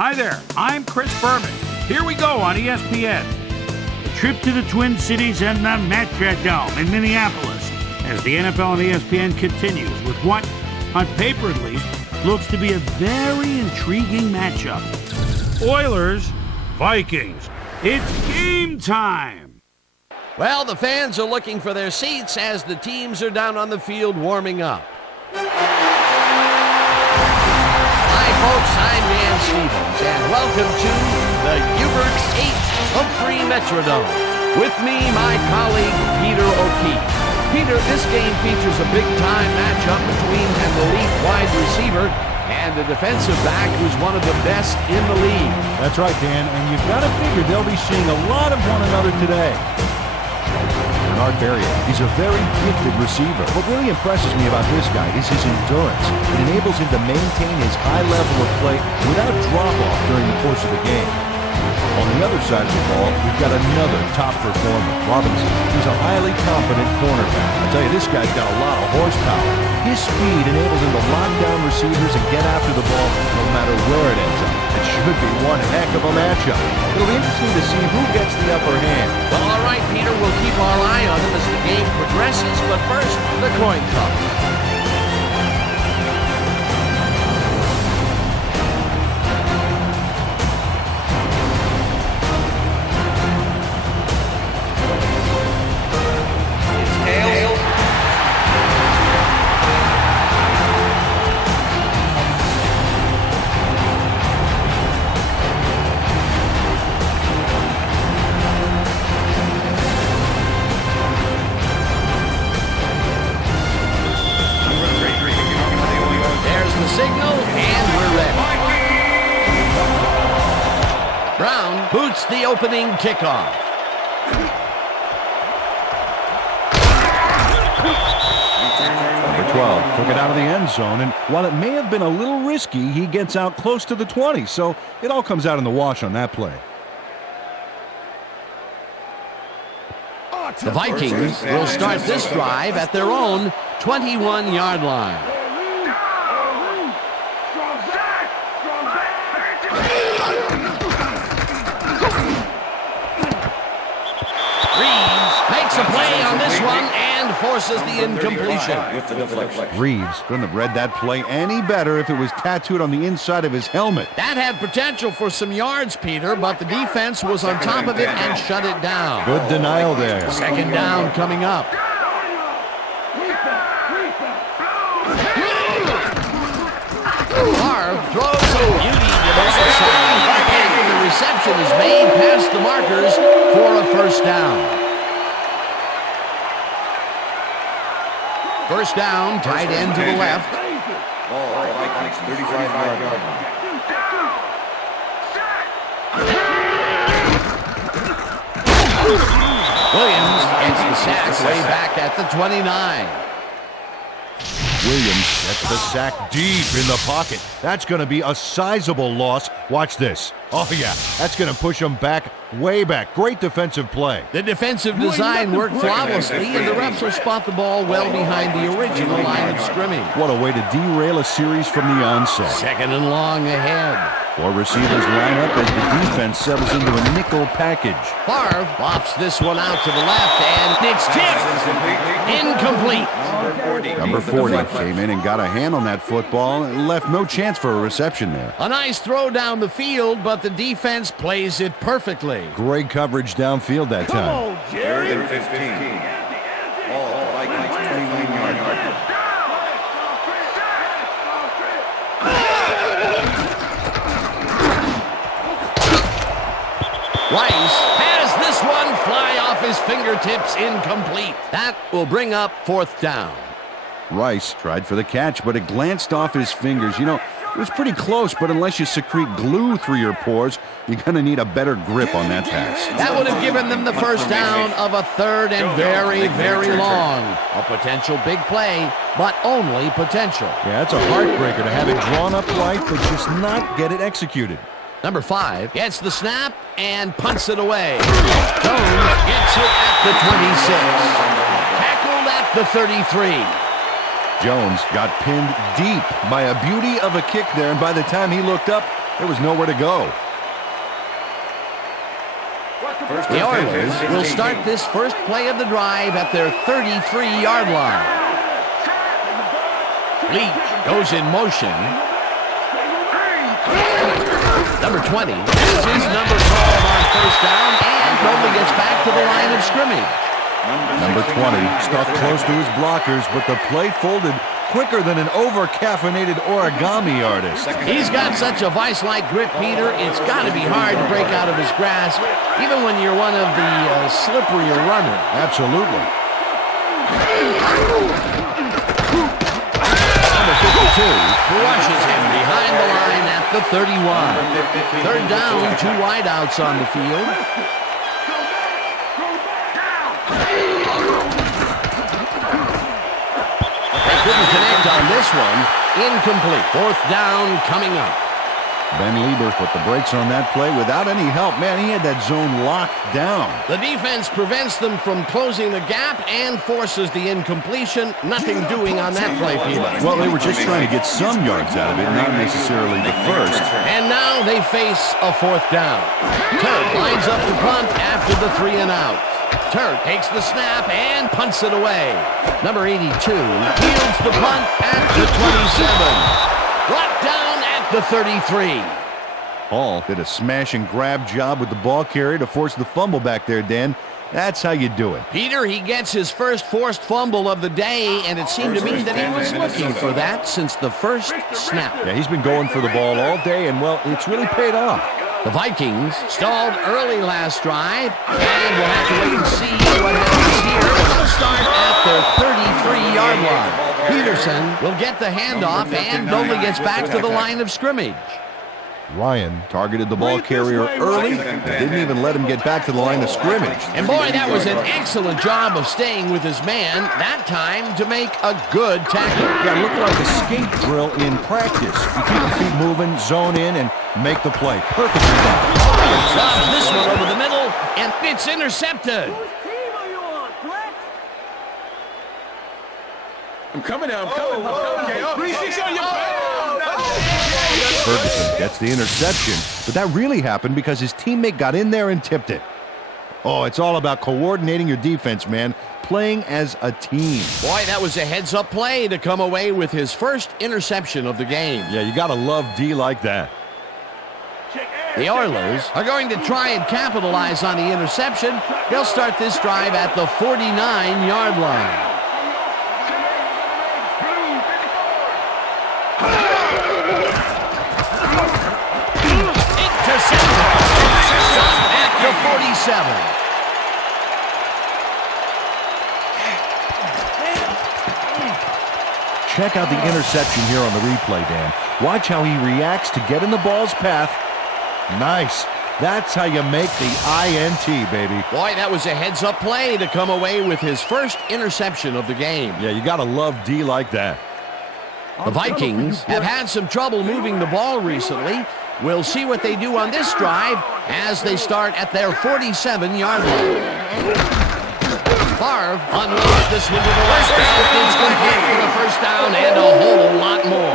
Hi there, I'm Chris Berman. Here we go on ESPN. A trip to the Twin Cities and the Metrodome in Minneapolis as the NFL and ESPN continues with what, on paper at least, looks to be a very intriguing matchup. Oilers, Vikings. It's game time. Well, the fans are looking for their seats as the teams are down on the field warming up. Hi, folks. I'm Dan Stevens, and welcome to the Hubert H. Humphrey Metrodome. With me, my colleague, Peter O'Keefe. Peter, this game features a big-time matchup between an elite wide receiver and a defensive back who's one of the best in the league. That's right, Dan, and you've got to figure they'll be seeing a lot of one another today. Berry, he's a very gifted receiver. What really impresses me about this guy is his endurance. It enables him to maintain his high level of play without drop-off during the course of the game. On the other side of the ball, we've got another top performer, Robinson. He's a highly competent cornerback. I tell you, this guy's got a lot of horsepower. His speed enables him to lock down receivers and get after the ball no matter where it ends up. It should be one heck of a matchup. It'll be interesting to see who gets the upper hand. Well, all right, Peter, we'll keep our eye on him as the game progresses, but first, the coin toss. Boots the opening kickoff. Number 12 took it out of the end zone, and while it may have been a little risky, he gets out close to the 20, so it all comes out in the wash on that play. The Vikings will start this drive at their own 21-yard line. A play on this one and forces the incompletion. Reeves couldn't have read that play any better if it was tattooed on the inside of his helmet. That had potential for some yards, Peter, but the defense was on top of it and shut it down. Good denial there. Second down coming up. Favre throws a beauty to the outside, and the reception is made past the markers for a first down. First down, tight end to the left. Ball, Vikings, 35-yard line. Williams gets the sack way back at the 29. Williams gets the sack deep in the pocket. That's going to be a sizable loss. Watch this. Oh, yeah, that's going to push him back, way back. Great defensive play. The defensive design worked flawlessly, and the refs will spot the ball well behind the original line of scrimmage. What a way to derail a series from the onset. Second and long ahead. Four receivers line up as the defense settles into a nickel package. Favre flops this one out to the left, and it's tipped. Incomplete. Number 40 came in and got a hand on that football and left no chance for a reception there. A nice throw down the field, but the defense plays it perfectly. Great coverage downfield that time. Third and 15. Ball, Vikings, 29-yard line. Rice has this one fly off his fingertips, incomplete. That will bring up fourth down. Rice tried for the catch, but it glanced off his fingers. You know, it was pretty close, but unless you secrete glue through your pores, you're going to need a better grip on that pass. That would have given them the first down of a third and very, very long. A potential big play, but only potential. Yeah, it's a heartbreaker to have it drawn up right, but just not get it executed. Number 5 gets the snap and punts it away. Jones gets it at the 26. Tackled at the 33. Jones got pinned deep by a beauty of a kick there, and by the time he looked up, There was nowhere to go. The Oilers will start this first play of the drive at their 33-yard line. Leach goes in motion. Number 20 is his number 12 on first down and only gets back to the line of scrimmage. Number 20 stuck close to his blockers, but the play folded quicker than an over-caffeinated origami artist. He's got such a vice-like grip, Peter. It's got to be hard to break out of his grasp, even when you're one of the slipperier runners. Absolutely. Number 52 crushes him behind the line at the 31. Third down, 2 wideouts on the field. Couldn't connect on this one. Incomplete. Fourth down coming up. Ben Lieber put the brakes on that play without any help. Man, he had that zone locked down. The defense prevents them from closing the gap and forces the incompletion. Nothing doing on that play, Peter. Well, they were just trying to get some yards out of it, not necessarily the first. And now they face a fourth down. Turk lines up the punt after the 3 and out. Turk takes the snap and punts it away. Number 82 fields the punt at the 27. Brought down at the 33. Hall did a smash and grab job with the ball carrier to force the fumble back there, Dan. That's how you do it. Peter, he gets his first forced fumble of the day, and it seemed to me that he was looking for that since the first snap. Yeah, he's been going for the ball all day, and, well, it's really paid off. The Vikings stalled early last drive, and we'll have to wait and see what happens here. They'll start at the 33-yard line. Peterson will get the handoff and only gets back to the line of scrimmage. Ryan targeted the ball carrier early and didn't even let him get back to the line of scrimmage. And boy, that was an excellent job of staying with his man, that time to make a good tackle. Yeah, looked like a skate drill in practice. You keep your feet moving, zone in, and make the play. Perfectly done. Lobs this one over the middle, and it's intercepted. I'm coming now. I'm coming. Okay. 360 on your back. Ferguson gets the interception, but that really happened because his teammate got in there and tipped it. Oh, it's all about coordinating your defense, man. Playing as a team. Boy, that was a heads-up play to come away with his first interception of the game. Yeah, you got to love D like that. The Oilers are going to try and capitalize on the interception. They'll start this drive at the 49-yard line. At the 47. Check out the interception here on the replay, Dan. Watch how he reacts to get in the ball's path. Nice. That's how you make the INT, baby. Boy, that was a heads-up play to come away with his first interception of the game. Yeah, you got to love D like that. The Vikings have had some trouble moving the ball recently. We'll see what they do on this drive as they start at their 47-yard line. Favre unloads this one to the left. It's complete for the first down and a whole lot more.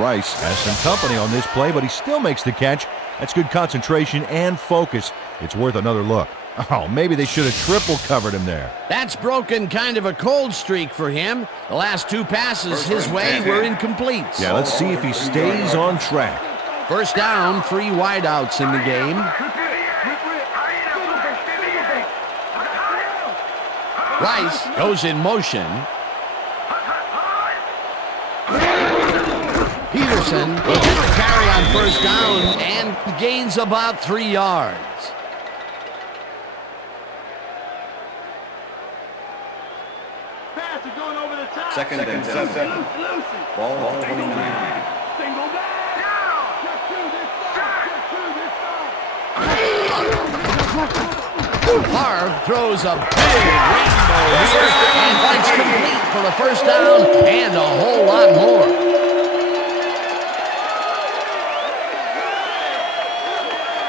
Rice has some company on this play, but he still makes the catch. That's good concentration and focus. It's worth another look. Oh, maybe they should have triple covered him there. That's broken kind of a cold streak for him. The last 2 passes his way were incomplete. Yeah, let's see if he stays on track. First down, 3 wideouts in the game. Rice goes in motion. Peterson will get the carry on first down and gains about 3 yards. Second and 7. Ball 29. Favre throws a big rainbow here and it's complete for the first down and a whole lot more.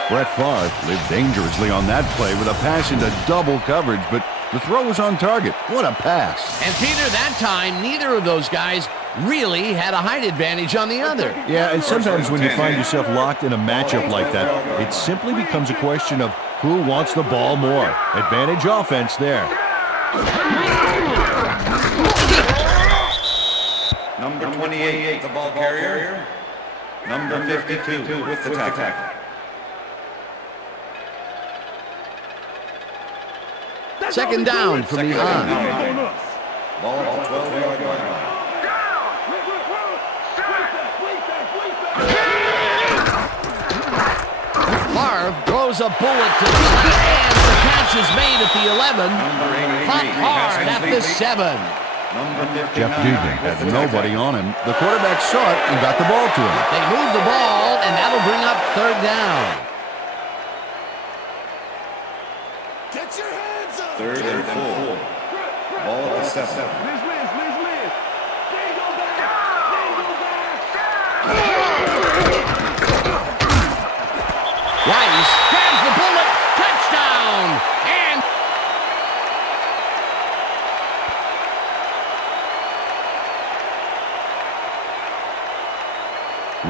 Brett Favre lived dangerously on that play with a pass into double coverage, but the throw was on target. What a pass. And Peter, that time, neither of those guys really had a height advantage on the other. Yeah, and sometimes when you find yourself locked in a matchup like that, it simply becomes a question of who wants the ball more. Advantage offense there. Number 28, the ball carrier. Number 52 with the tackle. Second down from the on. Ball at the 12-yard line. Favre throws a bullet to the left, and the catch is made at the 11. Hot hard at the 7. Jeff Dugan had nobody on him. The quarterback saw it and got the ball to him. They move the ball, and that'll bring up third down. Get your hands up. Third and 4. Ball at the 7. Rice grabs the bullet, touchdown, and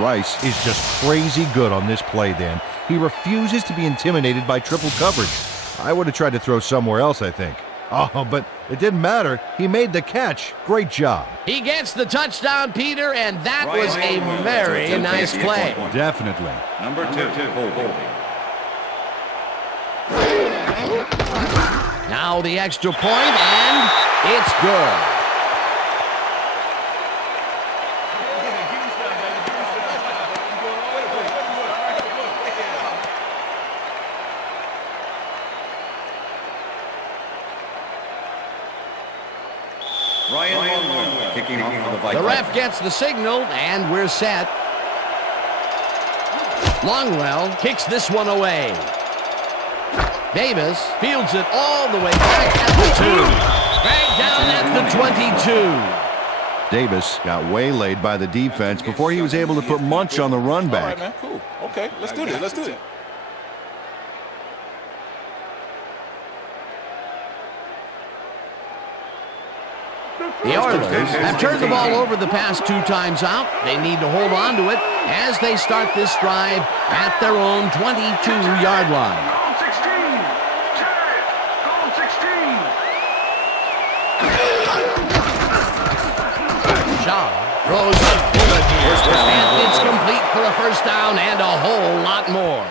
Rice is just crazy good on this play, Dan. He refuses to be intimidated by triple coverage. I would have tried to throw somewhere else, I think. Oh, but it didn't matter. He made the catch. Great job. he gets the touchdown, Peter, and that was a very nice play. Definitely. Number 2, holding. Now the extra point, and it's good. Kicking off for the Vikings. The ref gets the signal, and we're set. Longwell kicks this one away. Davis fields it all the way back at the 2. Dragged down at the 22. Davis got waylaid by the defense before he was able to put Munch on the run back. All right, man. Cool. Okay, let's do this. Let's do it. The Oilers have turned the ball over the past 2 times out. They need to hold on to it as they start this drive at their own 22-yard line. Schaub throws a bullet here, and it's complete for a first down and a whole lot more.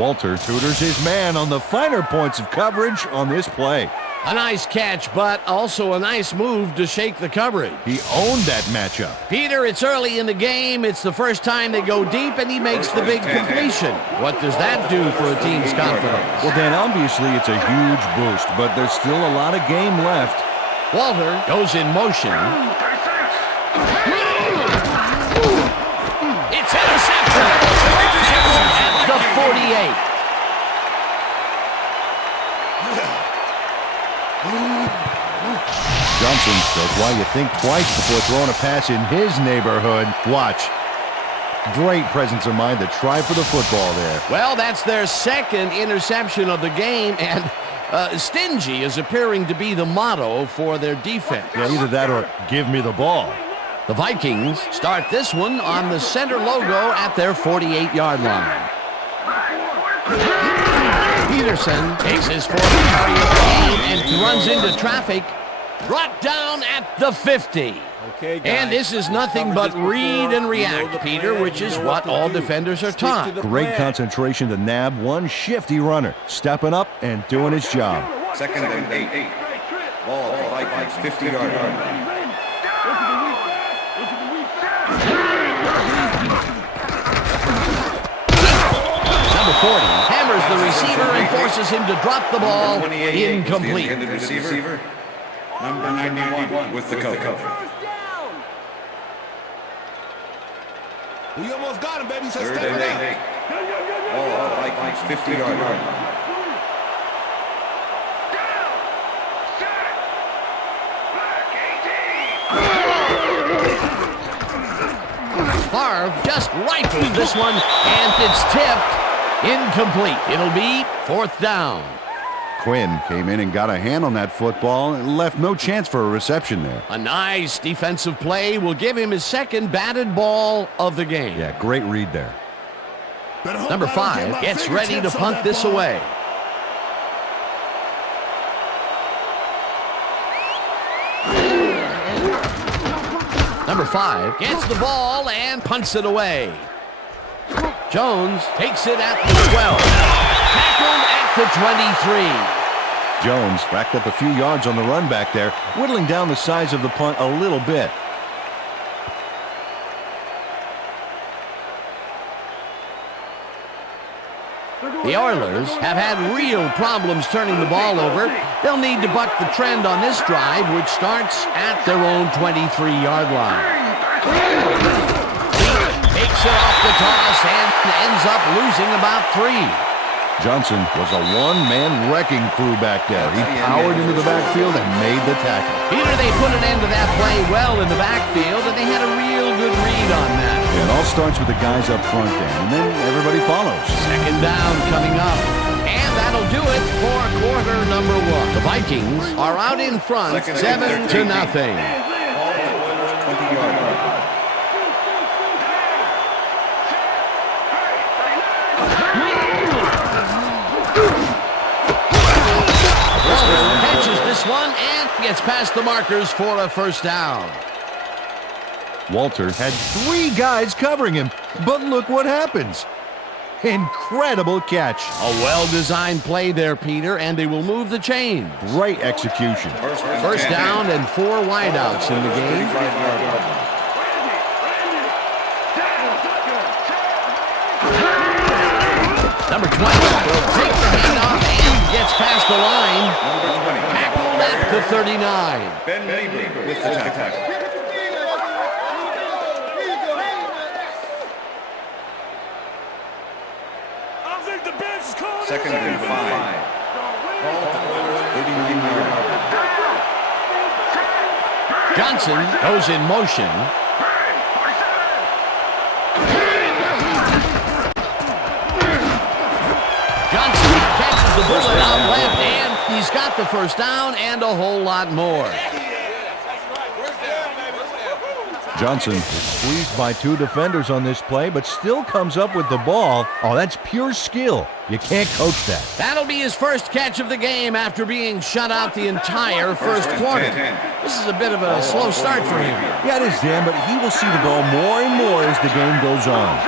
Walter tutors his man on the finer points of coverage on this play. A nice catch, but also a nice move to shake the coverage. He owned that matchup. Peter, it's early in the game. It's the first time they go deep, and he makes the big completion. What does that do for a team's confidence? Well, Dan, obviously it's a huge boost, but there's still a lot of game left. Walter goes in motion. It's intercepted. At the 48. Johnson shows why you think twice before throwing a pass in his neighborhood. Watch. Great presence of mind to try for the football there. Well, that's their second interception of the game, and stingy is appearing to be the motto for their defense. Yeah, either that or give me the ball. The Vikings start this one on the center logo at their 48-yard line. Peterson takes his 40 carry and runs into traffic. Brought down at the 50. Okay, guys. And this is nothing but read and react, Peter, which is what all defenders are taught. Great concentration to nab one shifty runner, stepping up and doing his job. Second and 8. Ball at the Vikings 50-yard line. Number 40 hammers the receiver and forces him to drop the ball. Incomplete. The receiver. Number 91 with the coach. We almost got him, baby. So Third step and it up. 8. Ball at the Vikings 50-yard line. Favre just rifles this one, and it's tipped. Incomplete. It'll be fourth down. Quinn came in and got a hand on that football and left no chance for a reception there. A nice defensive play will give him his second batted ball of the game. Yeah, great read there. Number 5 gets ready to punt this away. Number 5 gets the ball and punts it away. Jones takes it at the 12. Tackled at the 23. Jones racked up a few yards on the run back there, whittling down the size of the punt a little bit. The Oilers have had real problems turning the ball over. They'll need to buck the trend on this drive, which starts at their own 23-yard line. Takes it off the toss and ends up losing about 3. Johnson was a one-man wrecking crew back there. He powered into the backfield and made the tackle. Peter, they put an end to that play well in the backfield, and they had a real good read on that. It all starts with the guys up front there, and then everybody follows. Second down coming up, and that'll do it for quarter number 1. The Vikings are out in front, 7-0. 20-yard line. Catches this one and gets past the markers for a first down. Walter had 3 guys covering him, but look what happens. Incredible catch. A well-designed play there, Peter, and they will move the chains. Great execution. First down and 4 wideouts in the game. Number 20 will take the handoff and gets past the line. Tackled at the 39. Ben Lieber with the tackle. Second and 5. Johnson goes in motion. Johnson catches the bullet out left, and he's got the first down and a whole lot more. Johnson is squeezed by 2 defenders on this play, but still comes up with the ball. Oh, that's pure skill. You can't coach that. That'll be his first catch of the game after being shut out the entire first quarter. This is a bit of a slow start for him. Yeah, it is, Dan, but he will see the ball more and more as the game goes on.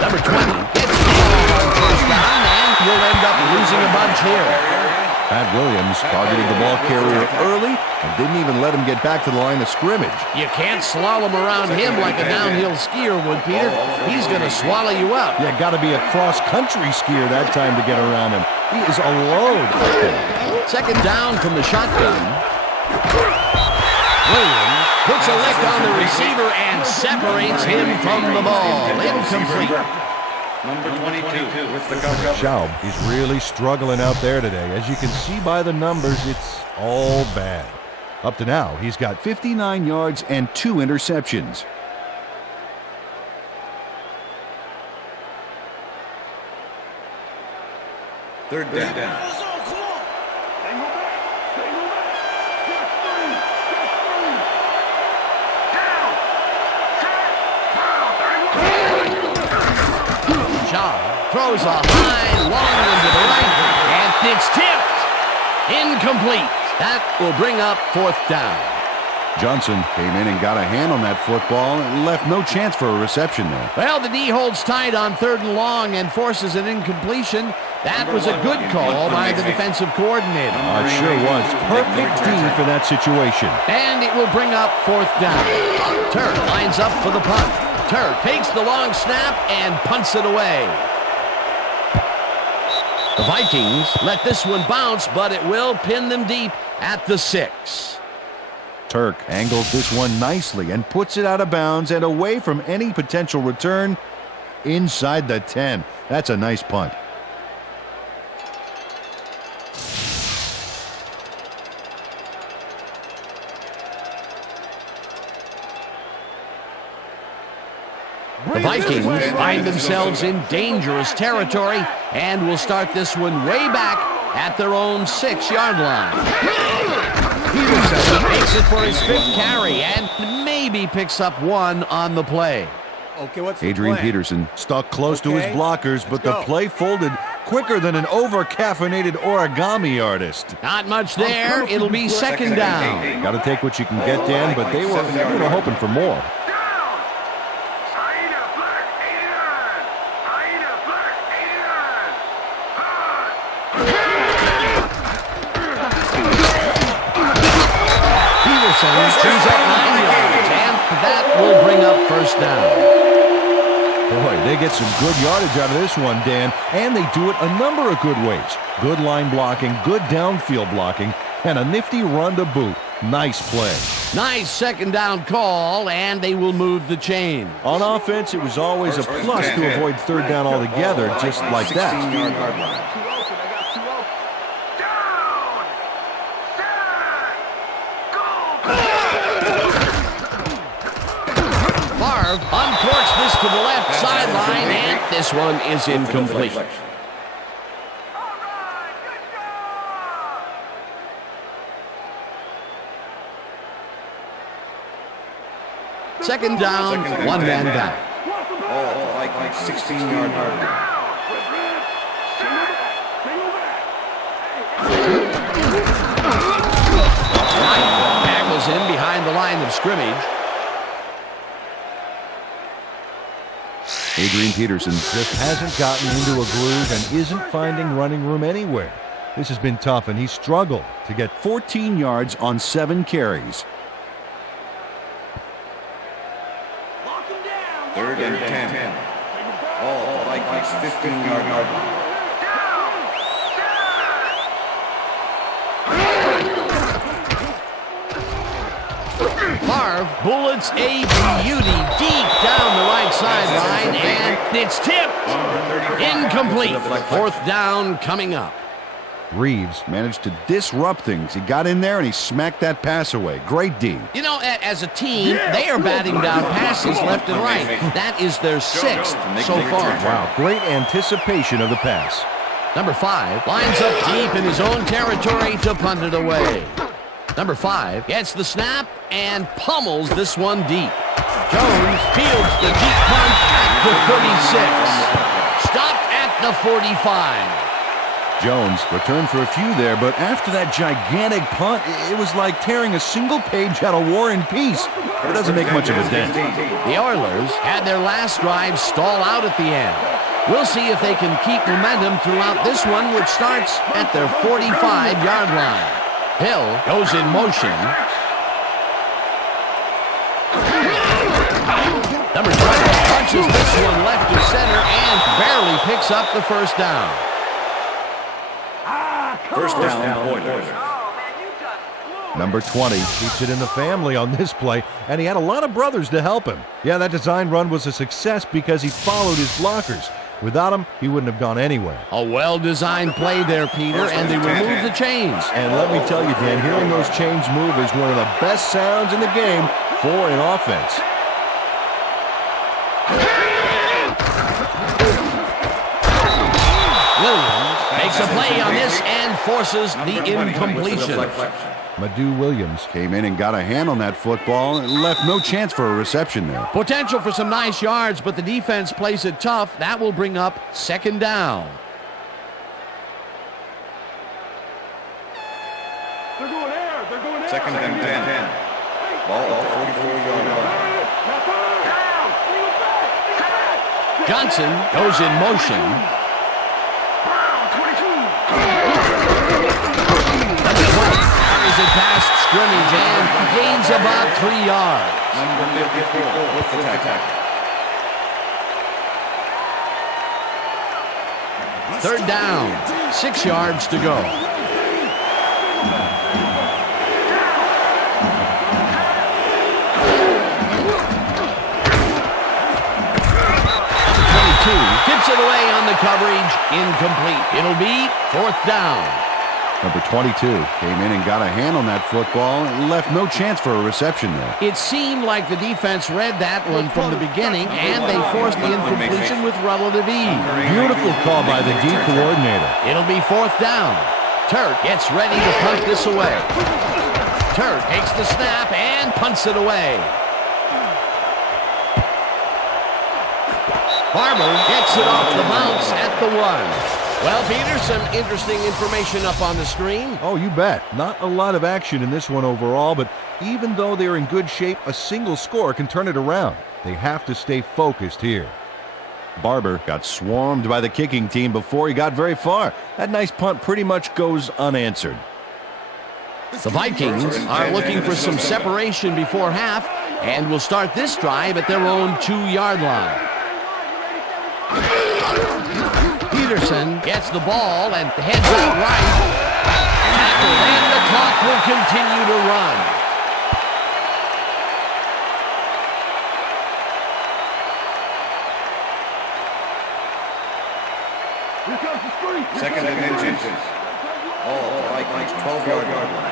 Number 20 gets the ball on first down and will end up losing a bunch here. Pat Williams targeted the ball carrier early and didn't even let him get back to the line of scrimmage. You can't slalom around him like a downhill skier would, Peter. He's going to swallow you up. Yeah, got to be a cross-country skier that time to get around him. He is a load up there. Second down from the shotgun. Williams puts a lick on the receiver and separates him from the ball. Incomplete. Number 22 with the cover. Schaub is really struggling out there today. As you can see by the numbers, it's all bad. Up to now, he's got 59 yards and 2 interceptions. Third down. Schaub throws a high, long one to the right, and it's tipped. Incomplete. That will bring up fourth down. Johnson came in and got a hand on that football and left no chance for a reception there. Well, the D holds tight on 3rd and long and forces an incompletion. That was a good call by the defensive coordinator. It sure was. Perfect D for that situation. And it will bring up fourth down. Turk lines up for the punt. Turk takes the long snap and punts it away. The Vikings let this one bounce, but it will pin them deep at the 6. Turk angles this one nicely and puts it out of bounds and away from any potential return inside the 10. That's a nice punt. The Vikings find themselves in dangerous territory and will start this one way back at their own 6-yard line. Peterson makes it for his 5th carry and maybe picks up 1 on the play. Okay, what's Adrian Peterson stuck close to his blockers, but the play folded quicker than an over-caffeinated origami artist. Not much there. It'll be 2nd down. Got to take what you can get, Dan, but they were hoping for more. Peterson trees up 9 yards, and that will bring up 1st down. Boy, they get some good yardage out of this one, Dan, and they do it a number of good ways. Good line blocking, good downfield blocking, and a nifty run to boot. Nice play. Nice 2nd down call, and they will move the chain. On offense, it was always a plus to avoid 3rd down altogether, just like that. Uncorks this to the left sideline, and this one is incomplete. Second down, 1 man down. Oh, like 16-yard line. Tackles in behind the line of scrimmage. Adrian Peterson just hasn't gotten into a groove and isn't finding running room anywhere. This has been tough, and he's struggled to get 14 yards on 7 carries. 3rd and 10. Oh, like 15-yard line. Favre bullets a beauty deep down the right sideline, and it's tipped. Incomplete. 4th down coming up. Reeves managed to disrupt things. He got in there and he smacked that pass away. Great D. You know, as a team, they are batting down passes left and right. That is their 6th so far. Wow, great anticipation of the pass. Number 5 lines up deep in his own territory to punt it away. Number 5 gets the snap and pummels this one deep. Jones fields the deep punt at the 36. Stopped at the 45. Jones returned for a few there, but after that gigantic punt, it was like tearing a single page out of War and Peace. It doesn't make much of a dent. The Oilers had their last drive stall out at the end. We'll see if they can keep momentum throughout this one, which starts at their 45-yard line. Hill goes in motion. Number 20 punches this one left to center and barely picks up the 1st down. 1st down, Oilers. Number 20 keeps it in the family on this play, and he had a lot of brothers to help him. Yeah, that design run was a success because he followed his blockers. Without him, he wouldn't have gone anywhere. A well-designed play there, Peter, and they remove the chains. And let me tell you, Dan, hearing those chains move is one of the best sounds in the game for an offense. Williams makes a play on this and forces the incompletion. Madu Williams came in and got a hand on that football and left no chance for a reception there. Potential for some nice yards, but the defense plays it tough. That will bring up 2nd down. They're going there. They're going there. 2nd and 10. Ball 44-yard line. Johnson goes in motion. Carries it past scrimmage and gains about 3 yards. Number 54 with the tackle. 3rd down, 6 yards to go. Tips it away on the coverage, incomplete. It'll be 4th down. Number 22 came in and got a hand on that football and left no chance for a reception there. It seemed like the defense read that one from the beginning, and they forced the incompletion with relative ease. Beautiful call by the D coordinator. It'll be 4th down. Turk gets ready to punt this away. Turk takes the snap and punts it away. Barber gets it off the bounce at the 1. Well, Peter, some interesting information up on the screen. Oh, you bet. Not a lot of action in this one overall, but even though they're in good shape, a single score can turn it around. They have to stay focused here. Barber got swarmed by the kicking team before he got very far. That nice punt pretty much goes unanswered. The Vikings are looking for some separation before half and will start this drive at their own 2-yard line. Peterson gets the ball and heads out right. Tackled, and the clock will continue to run. Second and inches. Oh, Vikings 12-yard line.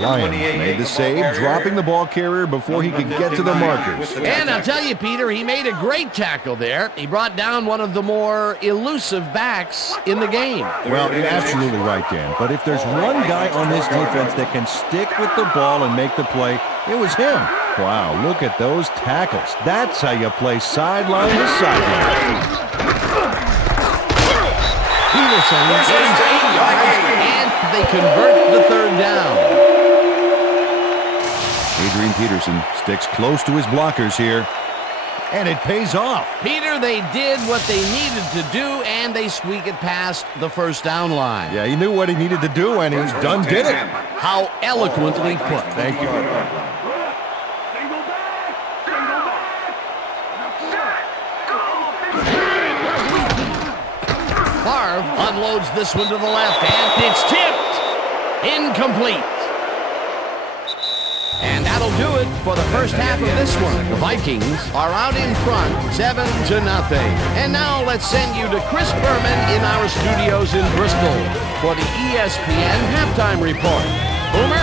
Ryan made the save, dropping the ball carrier before he could get to the markers. And I'll tell you, Peter, he made a great tackle there. He brought down one of the more elusive backs in the game. Well, you're absolutely right, Dan. But if there's one guy on this defense that can stick with the ball and make the play, it was him. Wow, look at those tackles. That's how you play sideline to sideline. Peterson gains 8 yards, and they convert the 3rd down. Adrian Peterson sticks close to his blockers here, and it pays off. Peter, they did what they needed to do, and they squeak it past the 1st down line. Yeah, he knew what he needed to do, and he's done did it. How eloquently put. Thank you. Favre unloads this one to the left, and it's tipped. Incomplete. And that'll do it for the first half of this one. The Vikings are out in front, 7-0. And now let's send you to Chris Berman in our studios in Bristol for the ESPN Halftime Report. Boomer?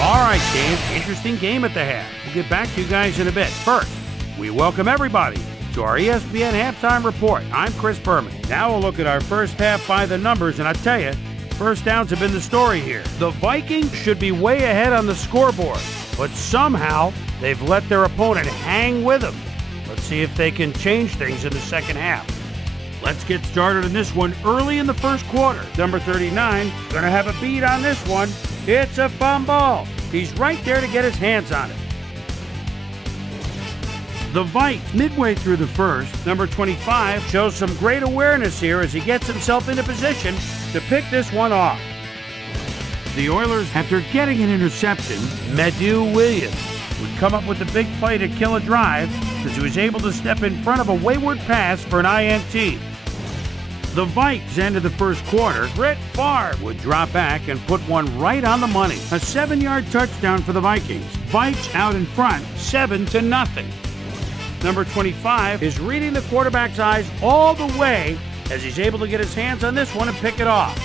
All right, Dave. Interesting game at the half. We'll get back to you guys in a bit. First, we welcome everybody to our ESPN Halftime Report. I'm Chris Berman. Now we'll look at our first half by the numbers, and I tell you, first downs have been the story here. The Vikings should be way ahead on the scoreboard, but somehow they've let their opponent hang with them. Let's see if they can change things in the second half. Let's get started in this one early in the first quarter. Number 39, going to have a beat on this one. It's a fumble. He's right there to get his hands on it. The Vikes, midway through the first, number 25, shows some great awareness here as he gets himself into position to pick this one off. The Oilers, after getting an interception, Medu Williams would come up with a big play to kill a drive as he was able to step in front of a wayward pass for an INT. The Vikes ended the first quarter. Brett Favre would drop back and put one right on the money. A 7-yard touchdown for the Vikings. Vikes out in front, 7-0. Number 25 is reading the quarterback's eyes all the way as he's able to get his hands on this one and pick it off.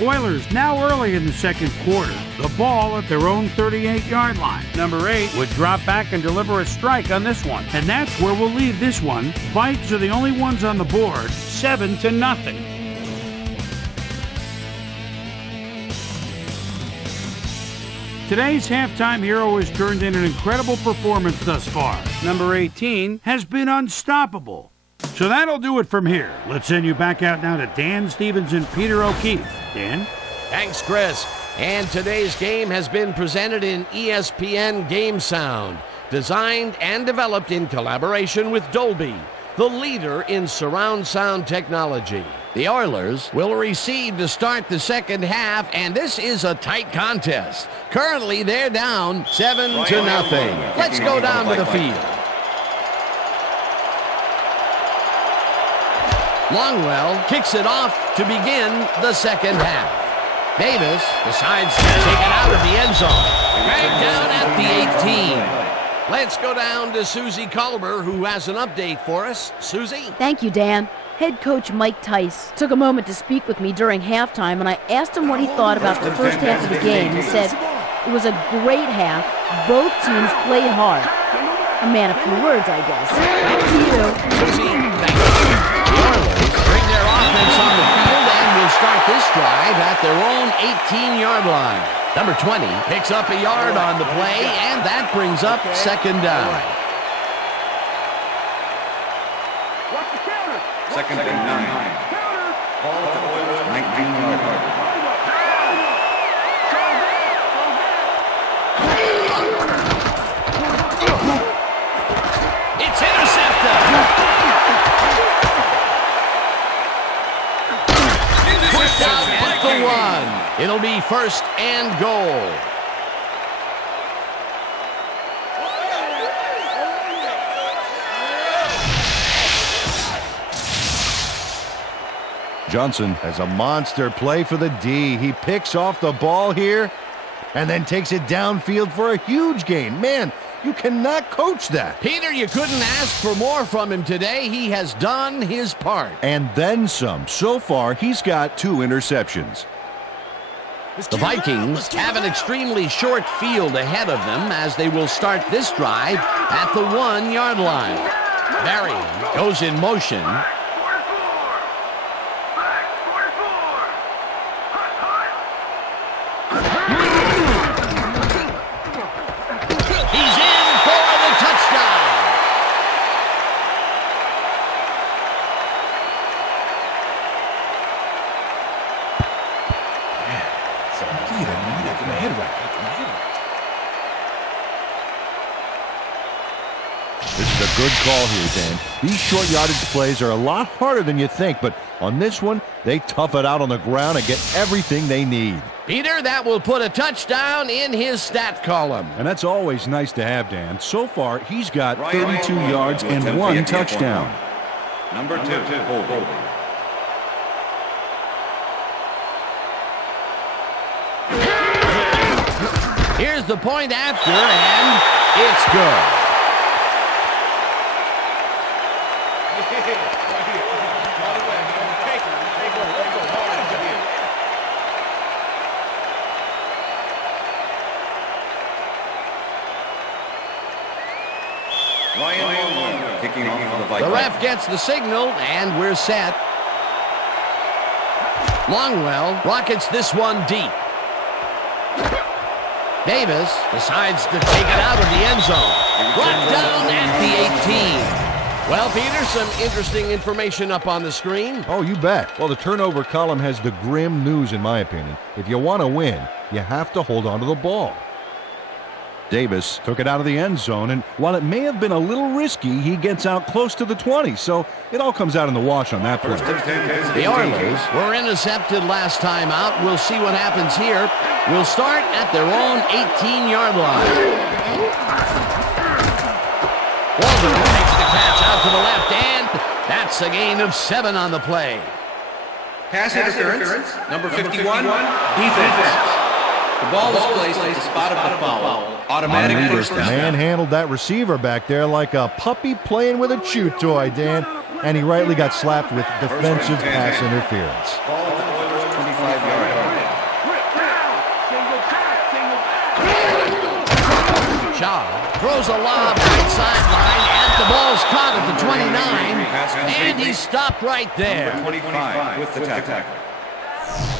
Oilers now early in the second quarter. The ball at their own 38-yard line. Number 8 would drop back and deliver a strike on this one. And that's where we'll leave this one. Vikes are the only ones on the board, 7-0. Today's halftime hero has turned in an incredible performance thus far. Number 18 has been unstoppable. So that'll do it from here. Let's send you back out now to Dan Stevens and Peter O'Keefe. Dan? Thanks, Chris. And today's game has been presented in ESPN Game Sound, designed and developed in collaboration with Dolby, the leader in surround sound technology. The Oilers will receive to start the second half, and this is a tight contest. Currently, they're down 7-0. Let's go down to the field. Longwell kicks it off to begin the second half. Davis decides to take it out of the end zone. Right down at the 18. Let's go down to Susie Culber, who has an update for us. Susie? Thank you, Dan. Head coach Mike Tice took a moment to speak with me during halftime, and I asked him what he thought about the first half of the game. He said, it was a great half. Both teams played hard. A man of few words, I guess. Back to you. Susie, thank you. The Oilers bring their offense on the field and will start this drive at their own 18-yard line. Number 20 picks up a yard on the play, and that brings up second down. Second and 9. Ball at the Oilers 19-yard line. It's intercepted. Pushed out at the 1. It'll be first and goal. Johnson has a monster play for the D. He picks off the ball here and then takes it downfield for a huge gain. Man, you cannot coach that. Peter, you couldn't ask for more from him today. He has done his part. And then some. So far, he's got 2 interceptions. The Vikings have an extremely short field ahead of them as they will start this drive at the 1-yard line. Barry goes in motion. He's in for the touchdown. This is a good call here, Dan. These short yardage plays are a lot harder than you think, but on this one, they tough it out on the ground and get everything they need. Peter, that will put a touchdown in his stat column. And that's always nice to have, Dan. So far, he's got 32 yards and 1 touchdown. Number 2, holding. Here's the point after, and it's good. Kicking off for the Vikings. The ref gets the signal, and we're set. Longwell rockets this one deep. Davis decides to take it out of the end zone. Brought down at the 18. Well, Peter, some interesting information up on the screen. Oh, you bet. Well, the turnover column has the grim news, in my opinion. If you want to win, you have to hold on to the ball. Davis took it out of the end zone, and while it may have been a little risky, he gets out close to the 20, so it all comes out in the wash on that play. The Oilers were intercepted last time out. We'll see what happens here. We'll start at their own 18-yard line. Walter makes the catch out to the left, and that's a gain of 7 on the play. Pass interference, number 51, defense. The ball was placed at the spot of the foul. Automatic first down. Manhandled that receiver back there like a puppy playing with a chew toy, Dan. And he rightly got slapped with defensive pass interference. Ball at the Oilers 25-yard line. Schaub throws a lob right sideline, and the ball's caught at the 29, and he's stopped right there. Number 25 with the tackle.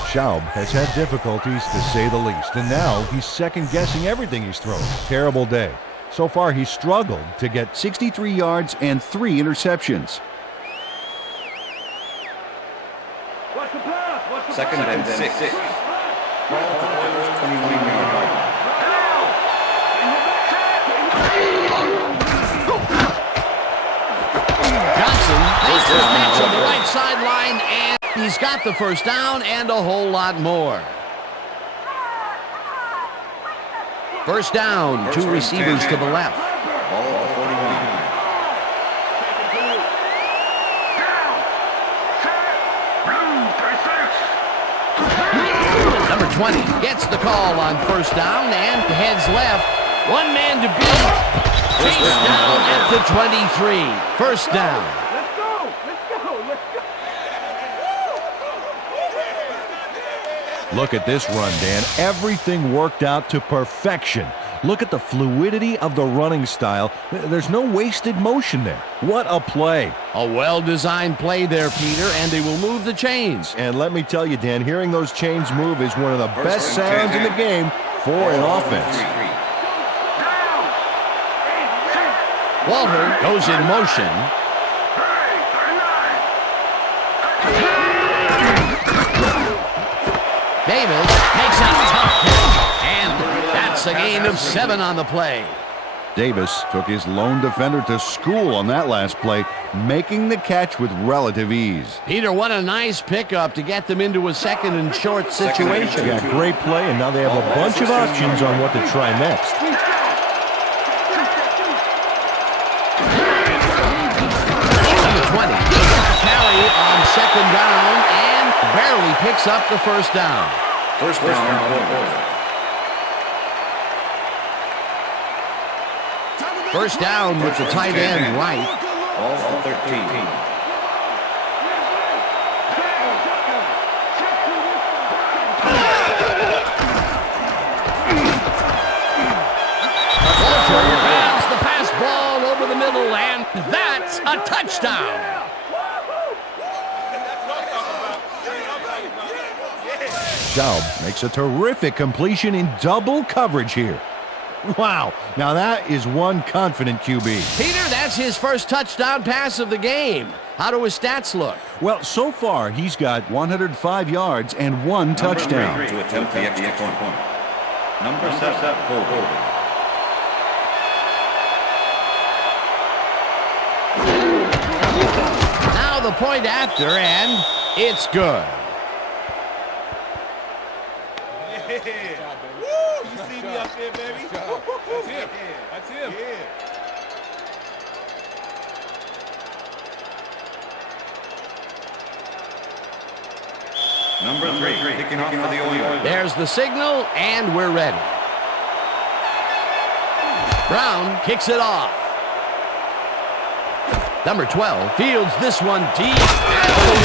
Schaub has had difficulties, to say the least, and now he's second-guessing everything he's thrown. Terrible day. So far, he's struggled to get 63 yards and 3 interceptions. Second and 6. Ball at the Oilers 21-yard line. Johnson makes his match on the right sideline, and he's got the first down and a whole lot more. First down, 2 receivers to the left. Ball at the 49. 20. Gets the call on first down and heads left. One man to beat. Chase down at the 23. First down. Let's go. Look at this run, Dan. Everything worked out to perfection. Look at the fluidity of the running style. There's no wasted motion there. What a play. A well-designed play there, Peter, and they will move the chains. And let me tell you, Dan, hearing those chains move is one of the best sounds in the game for an offense. Walter goes in motion. Davis makes a tough catch, and that's a gain of 7 on the play. Davis took his lone defender to school on that last play, making the catch with relative ease. Peter, what a nice pickup to get them into a second and short situation. Yeah, great play, and now they have a bunch of options on what to try next. Number 20 carry on second down and barely picks up the first down. First down. First down with the tight end right. Ball for 13. Grabs the pass ball over the middle, and that's a touchdown. Schaub makes a terrific completion in double coverage here. Wow, now that is one confident QB. Peter, that's his first touchdown pass of the game. How do his stats look? Well, so far, he's got 105 yards and 1 touchdown. To attempt the extra point. Number 7, holding. Now the point after, and it's good. Woo! You see me up there, baby? That's him. That's him. Number 3, kicking off for the Oilers. There's the signal, and we're ready. Brown kicks it off. Number 12 fields this one deep at the 1.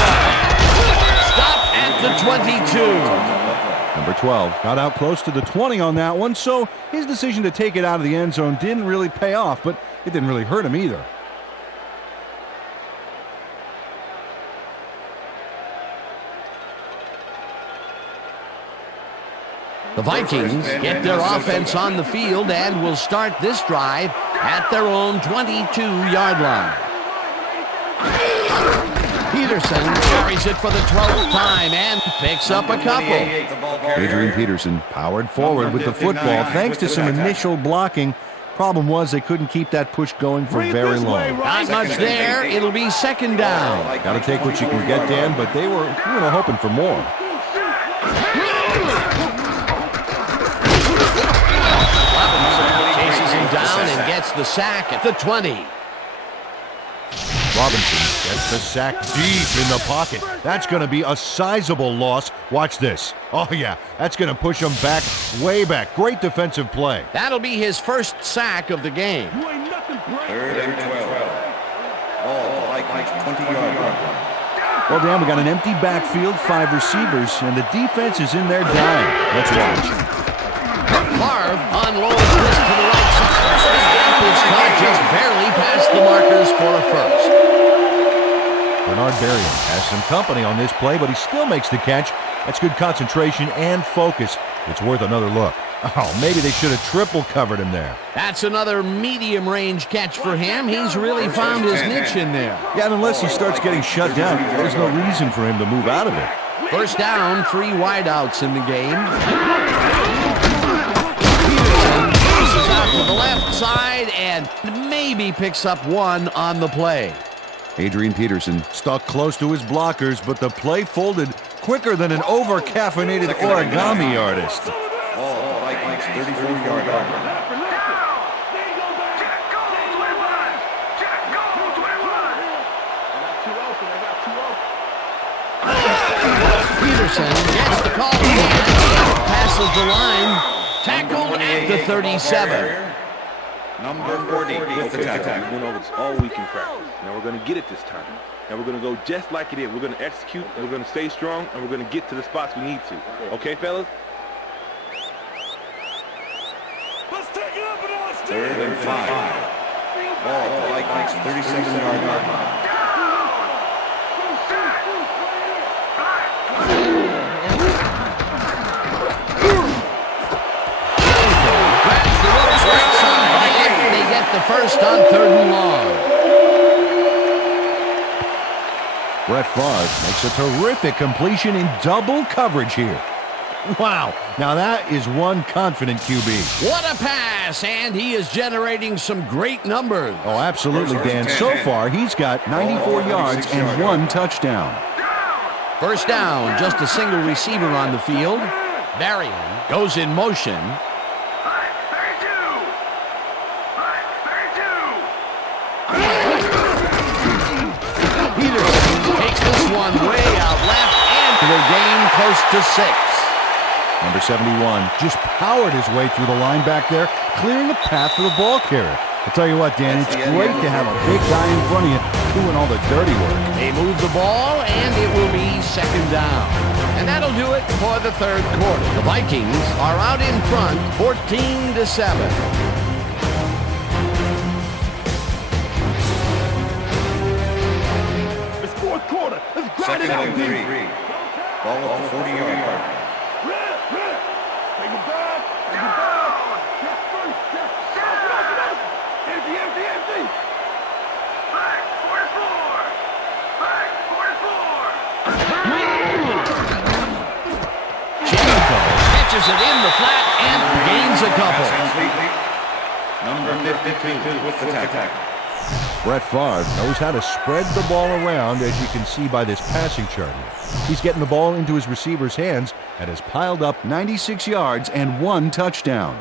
Stop at the 22. Number 12 got out close to the 20 on that one, so his decision to take it out of the end zone didn't really pay off, but it didn't really hurt him either. The Vikings get their offense on the field and will start this drive at their own 22-yard line. Peterson carries it for the 12th time and picks up a couple. Adrian Peterson powered forward with the football thanks to some initial blocking. Problem was they couldn't keep that push going for very long. Not much there. It'll be second down. Got to take what you can get, Dan, but they were, hoping for more. Chases him down and gets the sack at the 20. Robinson gets the sack deep in the pocket. That's going to be a sizable loss. Watch this. Oh, yeah, that's going to push him back, way back. Great defensive play. That'll be his first sack of the game. 3rd and 12. Ball, Vikings 20-yard line. Well, Dan, we got an empty backfield, 5 receivers, and the defense is in there dying. Let's watch. Favre unloads this to the right side. It's caught just barely past the markers for a first. Bernard Berrien has some company on this play, but he still makes the catch. That's good concentration and focus. It's worth another look. Oh, maybe they should have triple covered him there. That's another medium range catch for him. He's really found his niche in there. Yeah, and unless he starts getting shut down, there's no reason for him to move out of it. First down, 3 wideouts in the game. Peterson out to the left side and maybe picks up 1 on the play. Adrian Peterson stuck close to his blockers, but the play folded quicker than an over-caffeinated origami artist. Ball, Vikings 34-yard line. Peterson gets the call. crosses the line. Tackled at the 37. Number 40 with the tackle. We went over this all week in practice. Now we're going to get it this time. Now we're going to go just like it is. We're going to execute, and we're going to stay strong, and we're going to get to the spots we need to. Okay, fellas? Let's take it up and let's do it. 3rd and 5. Ball at the Vikings 37-yard line. They get the first on 3rd and long. Brett Favre makes a terrific completion in double coverage here. Wow, now that is one confident QB. What a pass, and he is generating some great numbers. Oh, absolutely, Dan. So far, he's got 94 yards and 1 touchdown. First down, just a single receiver on the field. Varian goes in motion. Peterson takes this one way out left, and will gain close to 6. Number 71 just powered his way through the line back there, clearing the path for the ball carrier. I'll tell you what, Dan, it's great to have a big guy in front of you doing all the dirty work. They move the ball, and it will be 2nd down. And that'll do it for the 3rd quarter. The Vikings are out in front, 14-7. It's 4th quarter. Let's grind it 2nd out, and 3. Ball at the 40-yard line. Take it back. Take it back. Check first. Check. Empty. Jericho catches it in the flat and gains a couple. Number 52 with the tackle. Brett Favre knows how to spread the ball around, as you can see by this passing chart here. He's getting the ball into his receiver's hands and has piled up 96 yards and 1 touchdown.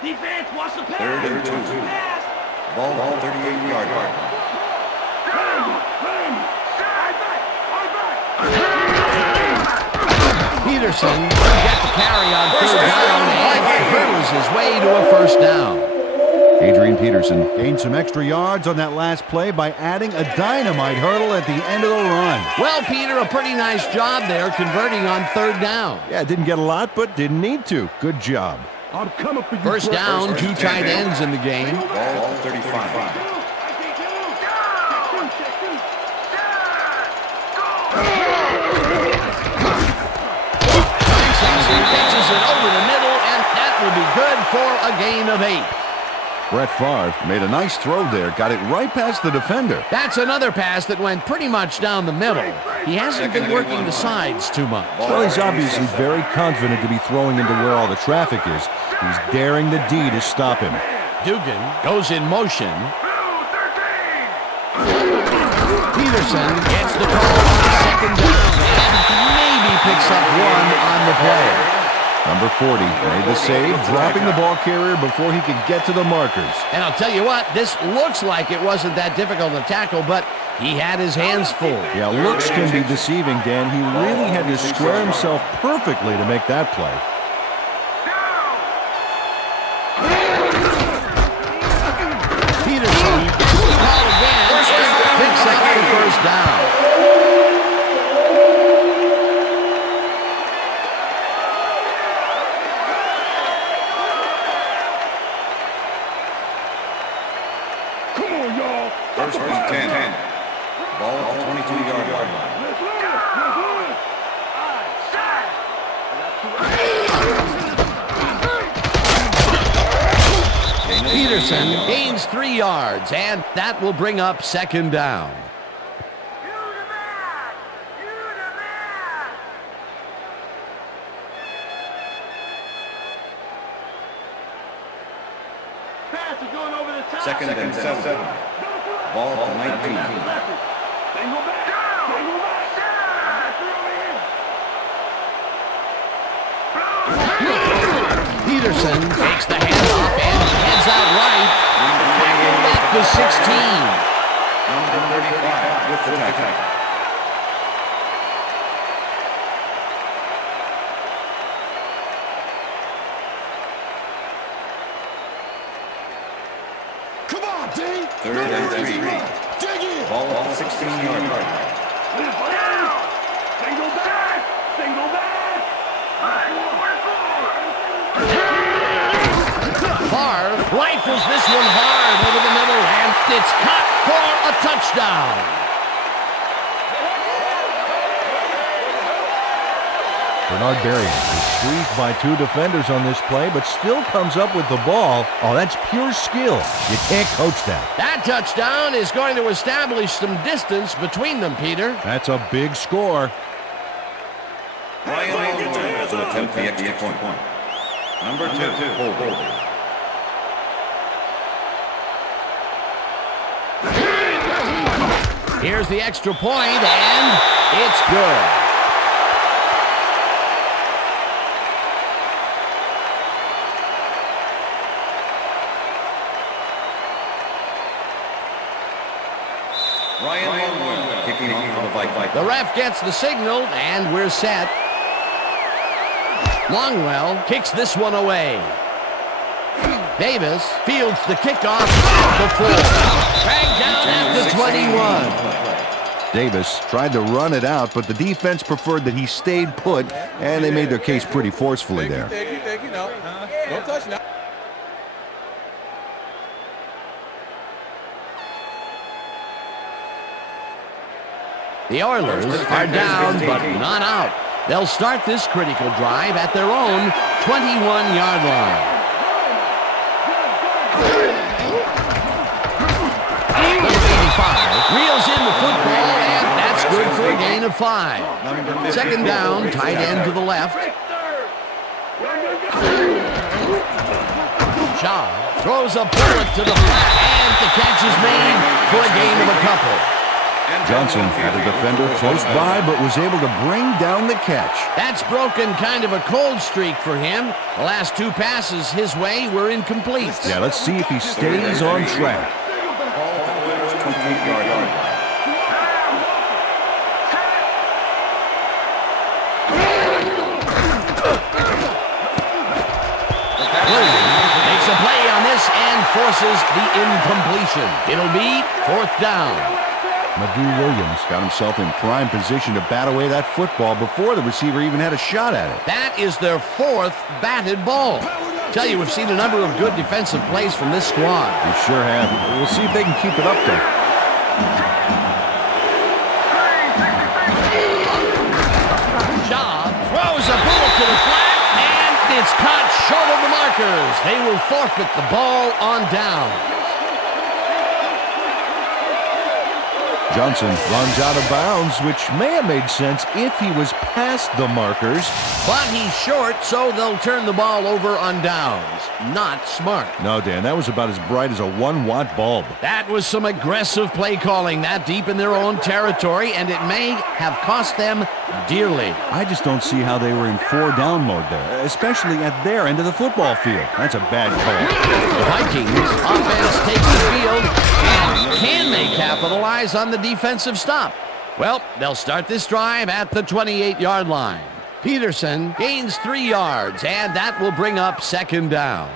Defense, watch the pass. 3rd and 2. Ball at the 38-yard line. Peterson will get the carry on 3rd down and cruise his way to a 1st down. Adrian Peterson gained some extra yards on that last play by adding a dynamite hurdle at the end of the run. Well, Peter, a pretty nice job there converting on 3rd down. Yeah, didn't get a lot, but didn't need to. Good job. I'm coming for you. 1st down, 2 tight ends in the game. Ball at the 35. Pitches it over the middle, and that will be good for a gain of 8. Brett Favre made a nice throw there, got it right past the defender. That's another pass that went pretty much down the middle. He hasn't been working the sides too much. Well, he's obviously very confident to be throwing into where all the traffic is. He's daring the D to stop him. Dugan goes in motion. Peterson gets the call on 2nd down and maybe picks up 1 on the play. Number 40 made the save, dropping the ball carrier before he could get to the markers. And I'll tell you what, this looks like it wasn't that difficult to tackle, but he had his hands full. Yeah, looks can be deceiving, Dan. He really had to square himself perfectly to make that play. Peterson gets the call again, picks up the 1st down. First and 10. Ball at the 22-yard line. Peterson gains 3 yards, and that will bring up 2nd down. Second and 7. Ball at the 19. Peterson takes the handoff and heads out right. At the 16. Number 35 with the tackle. Come on, D. Third and 3. Dig in. Ball at the 16-yard line. Single back. Single back. Favre rifles this one hard over the middle, and it's caught for a touchdown. Bernard Berrian is squeezed by 2 defenders on this play, but still comes up with the ball. Oh, that's pure skill. You can't coach that. That touchdown is going to establish some distance between them, Peter. That's a big score. Ryan Williams to attempt the extra point. Number 2, holding. Here's the extra point, and it's good. Ryan Williams kicking off for the Vikings. The ref gets the signal, and we're set. Longwell kicks this one away. Davis fields the kickoff at the 4. Dragged down at the 21. Davis tried to run it out, but the defense preferred that he stayed put, and they made their case pretty forcefully there. Thank you. No. Don't touch now. The Oilers are down, but not out. They'll start this critical drive at their own 21-yard line. Number 85 reels in the football, and that's good for a gain of 5. Second down, tight end to the left. Schaub throws a bullet to the flat, and the catch is made for a gain of a couple. Johnson had a defender close by, but was able to bring down the catch. That's broken kind of a cold streak for him. The last 2 passes his way were incomplete. Yeah, let's see if he stays on track. 28-yard line. Makes a play on this and forces the incompletion. It'll be 4th down. Madhu Williams got himself in prime position to bat away that football before the receiver even had a shot at it. That is their 4th batted ball. Tell you, we've seen a number of good defensive plays from this squad. We sure have. We'll see if they can keep it up, though. Schaub throws a bullet to the flat, and it's caught short of the markers. They will forfeit the ball on down. Johnson runs out of bounds, which may have made sense if he was past the markers. But he's short, so they'll turn the ball over on downs. Not smart. No, Dan, that was about as bright as a 1-watt bulb. That was some aggressive play calling that deep in their own territory, and it may have cost them dearly. I just don't see how they were in 4-down mode there, especially at their end of the football field. That's a bad call. The Vikings offense takes the field, and can they capitalize on the defensive stop? Well, they'll start this drive at the 28-yard line. Peterson gains 3 yards, and that will bring up 2nd down.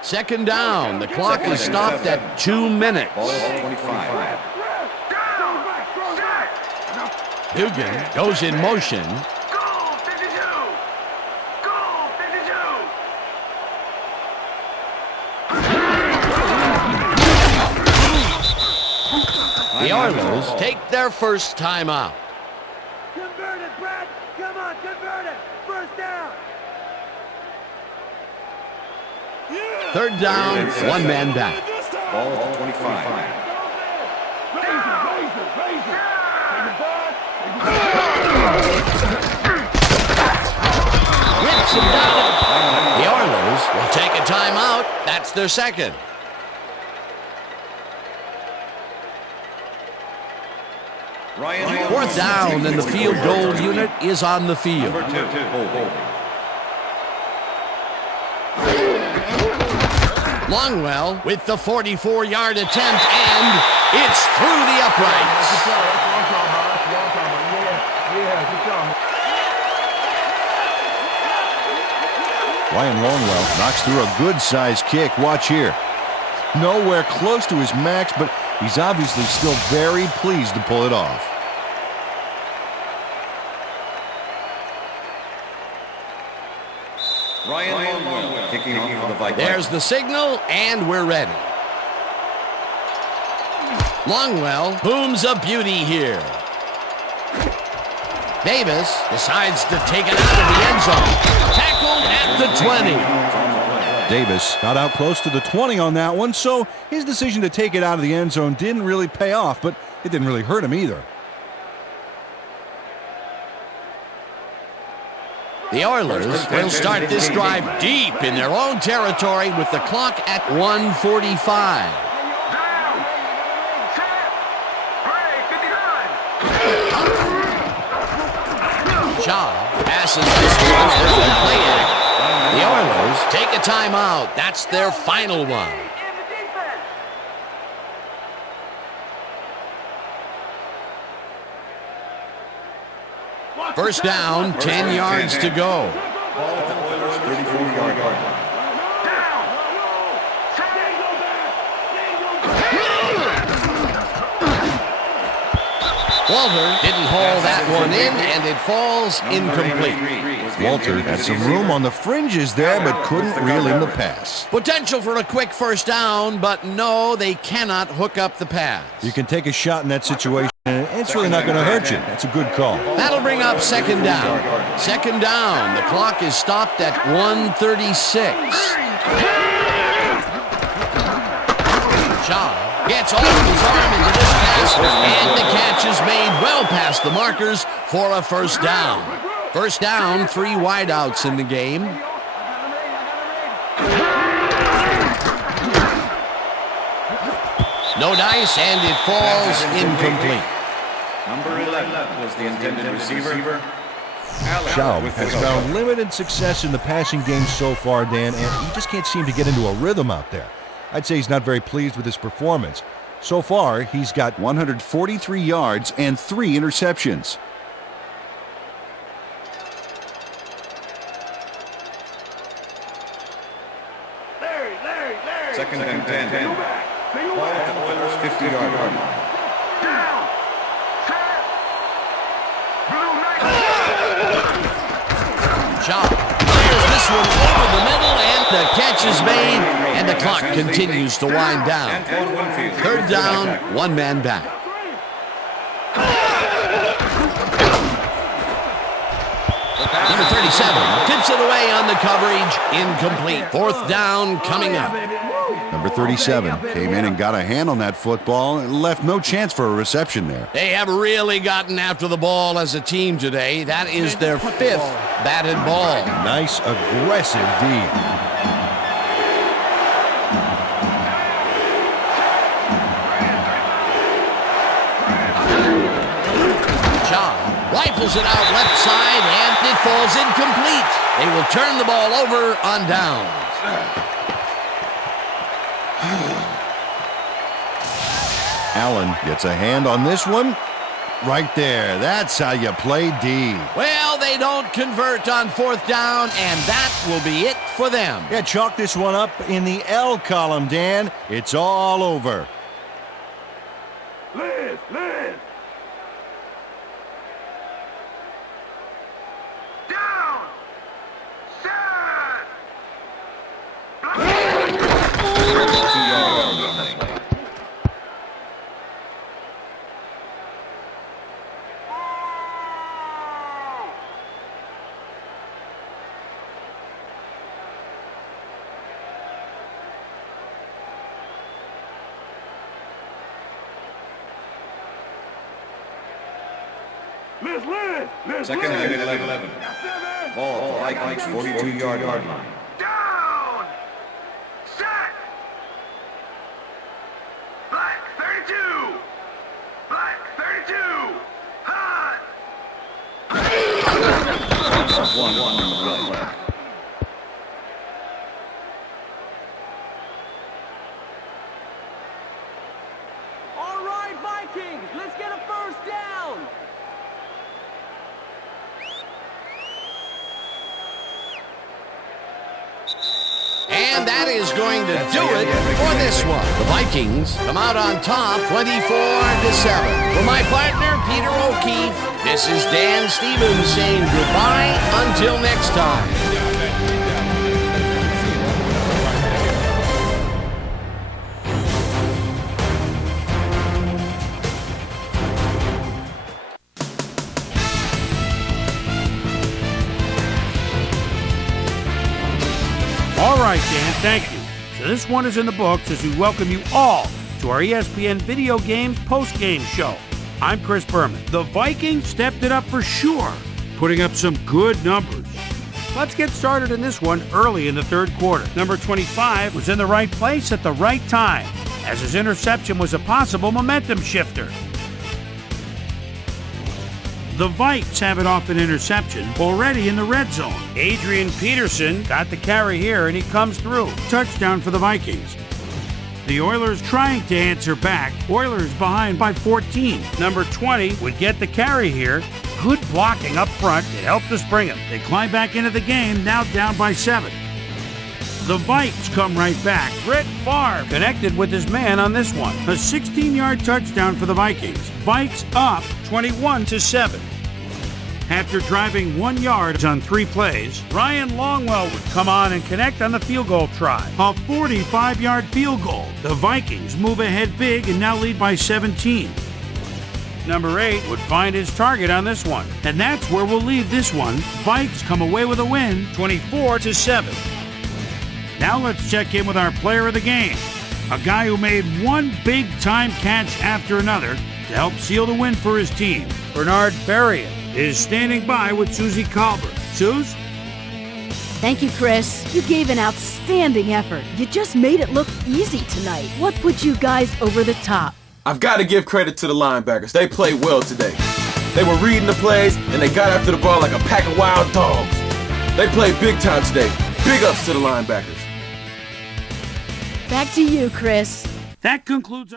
Second down. The clock is stopped at 2 minutes. Ball at 25. Dugan goes in motion. The Oilers take their first timeout. Convert it, Brett. Come on, convert it. First down. 3rd down, 1 man down. Ball at 25. Rips him down. The Oilers will take a timeout. That's their second. Ryan 4th down, and the field goal unit is on the field. Number 2, holding. Longwell with the 44-yard attempt, and it's through the uprights. Ryan Longwell knocks through a good-sized kick. Watch here. Nowhere close to his max, but he's obviously still very pleased to pull it off. Ryan Longwell kicking off for the Vikings. There's the signal, and we're ready. Longwell booms a beauty here. Davis decides to take it out of the end zone. Tackled at the 20. Davis got out close to the 20 on that one, so his decision to take it out of the end zone didn't really pay off, but it didn't really hurt him either. The Oilers will start this drive deep in their own territory with the clock at 1:45. Schaub passes this one for a play act. The Oilers take a timeout. That's their final one. First down, 10 yards to go. Ball at the Oilers' 34-yard line. Walter didn't haul that one in, and it falls incomplete. Walter had some room on the fringes there, but couldn't reel in the pass. Potential for a quick first down, but no, they cannot hook up the pass. You can take a shot in that situation, and it's really not going to hurt you. That's a good call. That'll bring up second down. Second down. The clock is stopped at 1:36. Schaub gets all of his arm into this pass, and the catch is made well past the markers for a first down. First down, 3 wideouts in the game. No dice, and it falls incomplete. Number 11 was the intended receiver. Schaub has found limited success in the passing game so far, Dan, and he just can't seem to get into a rhythm out there. I'd say he's not very pleased with his performance. So far, he's got 143 yards and 3 interceptions. Second and 10. Ball at the Oilers' 50-yard line. Schaub fires this one over the middle, and the catch is made, and the clock continues to wind down. Third down, 1 man back. Number 37 tips it away on the coverage, incomplete. Fourth down coming up. Number 37 came in and got a hand on that football and left no chance for a reception there. They have really gotten after the ball as a team today. That is their 5th batted ball. Nice, aggressive D. Schaub rifles it out left side, and it falls incomplete. They will turn the ball over on downs. Allen gets a hand on this one. Right there. That's how you play D. Well, they don't convert on fourth down, and that will be it for them. Yeah, chalk this one up in the L column, Dan. It's all over. Liz! Down! Set! Second and 11. Ball at the Vikings' 42-yard line. Down! Set! Black 32! Black 32! Hot! Vikings, let's get a first down. And that is going to do it for this one. The Vikings come out on top 24-7. For my partner, Peter O'Keefe, this is Dan Stevens saying goodbye until next time. All right, Dan, thank you. So this one is in the books as we welcome you all to our ESPN Video Games post-game show. I'm Chris Berman. The Vikings stepped it up for sure, putting up some good numbers. Let's get started in this one early in the third quarter. Number 25 was in the right place at the right time, as his interception was a possible momentum shifter. The Vikes have it off an interception already in the red zone. Adrian Peterson got the carry here, and he comes through. Touchdown for the Vikings. The Oilers trying to answer back. Oilers behind by 14. Number 20 would get the carry here. Good blocking up front. It helped us bring him. They climb back into the game, now down by 7. The Vikes come right back. Brett Favre connected with his man on this one. A 16-yard touchdown for the Vikings. Vikes up 21-7. After driving 1 yard on 3 plays, Ryan Longwell would come on and connect on the field goal try. A 45-yard field goal. The Vikings move ahead big and now lead by 17. Number 8 would find his target on this one. And that's where we'll leave this one. Vikes come away with a win, 24-7. Now let's check in with our player of the game, a guy who made one big-time catch after another to help seal the win for his team. Bernard Berrien is standing by with Susie Colbert. Suze? Thank you, Chris. You gave an outstanding effort. You just made it look easy tonight. What put you guys over the top? I've got to give credit to the linebackers. They played well today. They were reading the plays, and they got after the ball like a pack of wild dogs. They played big time today. Big ups to the linebackers. Back to you, Chris. That concludes our